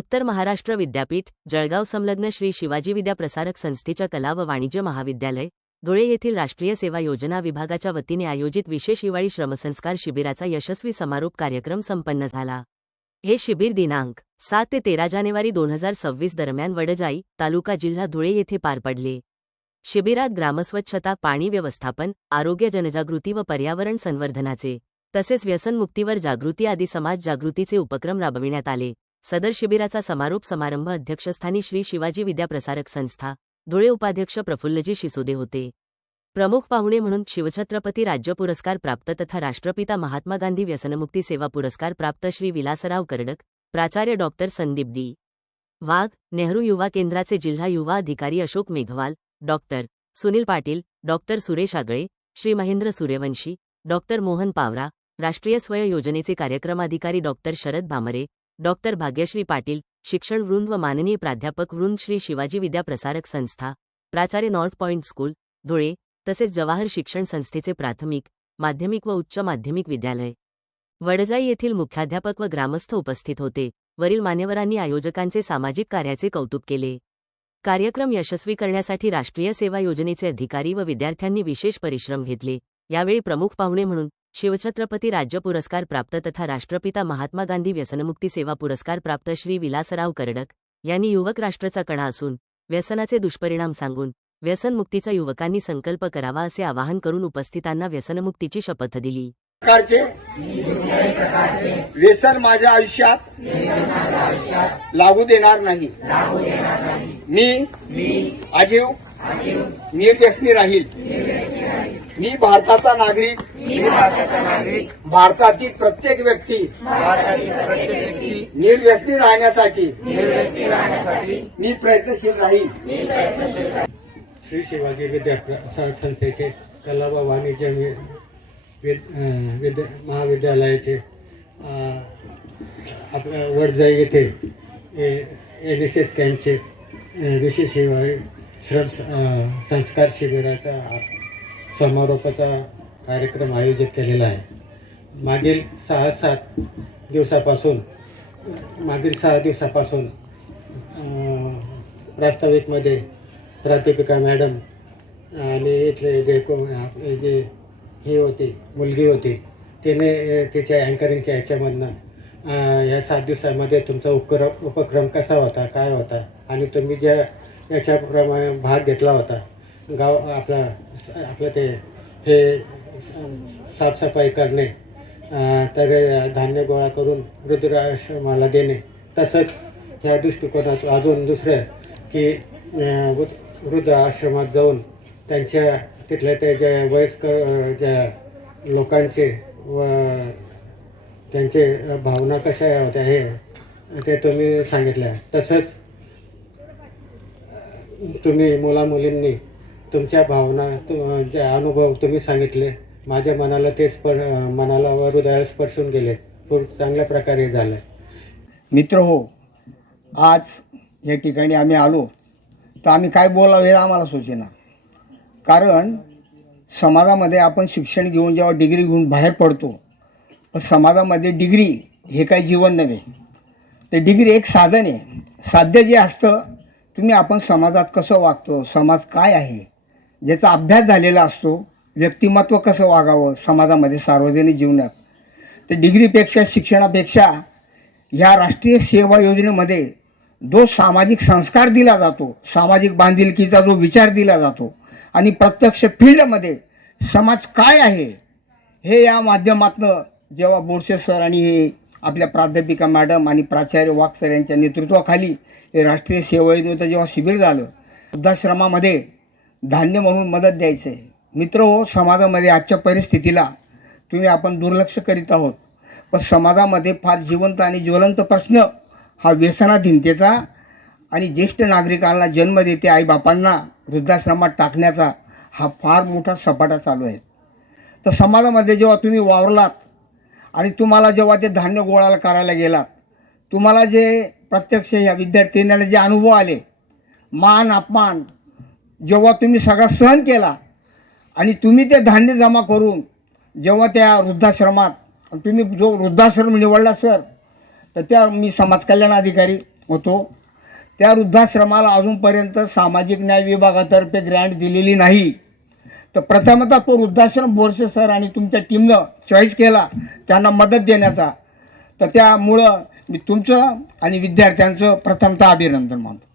उत्तर महाराष्ट्र विद्यापीठ जळगाव संलग्न श्री शिवाजी विद्या प्रसारक संस्थेच्या कला व वाणिज्य महाविद्यालय धुळे येथील राष्ट्रीय सेवा योजना विभागाच्या वतीने आयोजित विशेष हिवाळी श्रमसंस्कार शिबिराचा यशस्वी समारोप कार्यक्रम संपन्न झाला। हे शिबिर दिनांक 7 ते 13 जानेवारी 2026 दरम्यान वडजाई तालुका जिल्हा धुळे येथे पार पडले। शिबिरात ग्रामस्वच्छता, पाणी व्यवस्थापन, आरोग्य, जनजागृती व पर्यावरण संवर्धनाचे तसेच व्यसनमुक्तीवर जागृती आदी समाज जागृतीचे उपक्रम राबविण्यात आले। सदर शिबिराचा समारोप समारंभ अध्यक्षस्थानी श्री शिवाजी विद्या प्रसारक संस्था धुळे उपाध्यक्ष प्रफुल्लजी शिसोदे होते। प्रमुख पाहुणे म्हणून शिवछत्रपती राज्य पुरस्कार प्राप्त तथा राष्ट्रपिता महात्मा गांधी व्यसनमुक्ती सेवा पुरस्कार प्राप्त श्री विलासराव करडक, प्राचार्य डॉक्टर संदीप डी वाघ, नेहरू युवा केंद्राचे जिल्हा युवा अधिकारी अशोक मेघवाल, डॉक्टर सुनील पाटील, डॉक्टर सुरेश आगळे, श्री महेंद्र सूर्यवंशी, डॉक्टर मोहन पावरा, राष्ट्रीय स्वय योजनेचे कार्यक्रमाधिकारी डॉक्टर शरद भामरे, डॉक्टर भाग्यश्री पाटील, शिक्षण वृंद व माननीय प्राध्यापक वृंद श्री शिवाजी विद्या प्रसारक संस्था, प्राचार्य नॉर्थ पॉइंट स्कूल धुळे तसेच जवाहर शिक्षण संस्थेचे प्राथमिक, माध्यमिक व उच्च माध्यमिक विद्यालय वडजाई येथील मुख्याध्यापक व ग्रामस्थ उपस्थित होते। वरील मान्यवरांनी आयोजकांचे सामाजिक कार्याचे कौतुक केले। कार्यक्रम यशस्वी करण्यासाठी राष्ट्रीय सेवा योजनेचे अधिकारी व विद्यार्थ्यांनी विशेष परिश्रम घेतले। यावेळी प्रमुख पाहुणे म्हणून शिवछत्रपती राज्य पुरस्कार प्राप्त तथा राष्ट्रपिता महात्मा गांधी व्यसनमुक्ती सेवा पुरस्कार प्राप्त श्री विलासराव करडक यांनी युवक राष्ट्राचा कणा असून व्यसनाचे दुष्परिणाम सांगून व्यसनमुक्तीचा युवकांनी संकल्प करावा असे आवाहन करून उपस्थितांना व्यसनमुक्तीची शपथ दिली। व्यसन माझ्या आयुष्यात लागू देणार नाही। मी आजीव निर्व्यसनी राहील। मी भारताचा नागरिक। भारतातील प्रत्येक व्यक्ती निर्व्यसनी राहण्यासाठी मी प्रयत्नशील राहील। श्री शिवाजी विद्या प्रसारक संस्थेचे कला व वाणिज्य महाविद्यालयाचे आपल्या वडजाई येथे NSS कॅम्पचे विशेष हिवाळी श्रम संस्कार शिबिराचा समारोपाचा कार्यक्रम आयोजित केलेला आहे। मागील 6 दिवसापासून प्रास्ताविकमध्ये प्राध्यापिका मॅडम आणि इथले जे हे होती मुलगी होती तिने तिच्या अँकरिंगच्या ह्याच्यामधनं या 7 दिवसामध्ये तुमचा उपक्रम कसा होता, काय होता आणि तुम्ही ज्या याच्याप्रमाणे भाग घेतला होता, आपलं ते हे साफसफाई करणे, तर धान्य गोळा करून वृद्धाश्रमाला देणे, तसंच ह्या दृष्टिकोनात अजून दुसरं की वृद्ध आश्रमात जाऊन त्यांच्या तिथल्या त्या ज्या वयस्कर ज्या लोकांचे व त्यांचे भावना कशा होत्या हे ते तुम्ही सांगितलं। तसंच तुम्ही मुलामुलींनी तुमच्या भावना जे अनुभव तुम्ही सांगितले, माझ्या मनाला मनाला व हृदयाला स्पर्शून गेले, खूप चांगल्या प्रकारे झालं। मित्र हो, आज या ठिकाणी आम्ही आलो तर आम्ही काय बोलावं हे आम्हाला सुचेना। कारण समाजामध्ये आपण शिक्षण घेऊन जेव्हा डिग्री घेऊन बाहेर पडतो, पण समाजामध्ये डिग्री हे काही जीवन नव्हे, ते डिग्री एक साधन आहे। साध्य जे असतं तुम्ही आपण समाजात कसं वागतो, समाज काय आहे ज्याचा अभ्यास झालेला असतो, व्यक्तिमत्व कसं वागावं समाजामध्ये सार्वजनिक जीवनात, ते डिग्रीपेक्षा शिक्षणापेक्षा ह्या राष्ट्रीय सेवा योजनेमध्ये जो सामाजिक संस्कार दिला जातो, सामाजिक बांधिलकीचा जो विचार दिला जातो आणि प्रत्यक्ष फील्डमध्ये समाज काय आहे हे या माध्यमातून जेव्हा बोरसे सर आणि हे आपल्या प्राध्यापिका मॅडम आणि प्राचार्य वाघ सर यांच्या नेतृत्वाखाली हे राष्ट्रीय सेवा योजनेचं जेव्हा शिबिर झालं, वृद्धाश्रमामध्ये धान्य म्हणून मदत द्यायचं आहे। मित्र हो, समाजामध्ये आजच्या परिस्थितीला आपण दुर्लक्ष करीत आहोत, पण समाजामध्ये फार जिवंत आणि ज्वलंत प्रश्न हा व्यसनाधीनतेचा आणि ज्येष्ठ नागरिकांना जन्म देते आईबापांना वृद्धाश्रमात टाकण्याचा हा फार मोठा सपाटा चालू आहे। तर समाजामध्ये जेव्हा तुम्ही वावरलात आणि तुम्हाला जेव्हा ते धान्य गोळा करायला गेलात, तुम्हाला जे प्रत्यक्ष या विद्यार्थ्यांना जे अनुभव आले, मान अपमान जेव्हा तुम्ही सगळा सहन केला आणि तुम्ही ते धान्य जमा करून जेव्हा त्या वृद्धाश्रमात तुम्ही जो वृद्धाश्रम निवडला सर, तर त्या मी समाज कल्याण अधिकारी होतो. त्या वृद्धाश्रमाला अजूनपर्यंत सामाजिक न्याय विभागातर्फे ग्रँट दिलेली नाही. तर प्रथमतः तो वृद्धाश्रम बोरसे सर आणि तुमच्या टीमनं चॉईस केला त्यांना मदत देण्याचा. तर त्यामुळं मी तुमचं आणि विद्यार्थ्यांचं प्रथमतः अभिनंदन मानतो.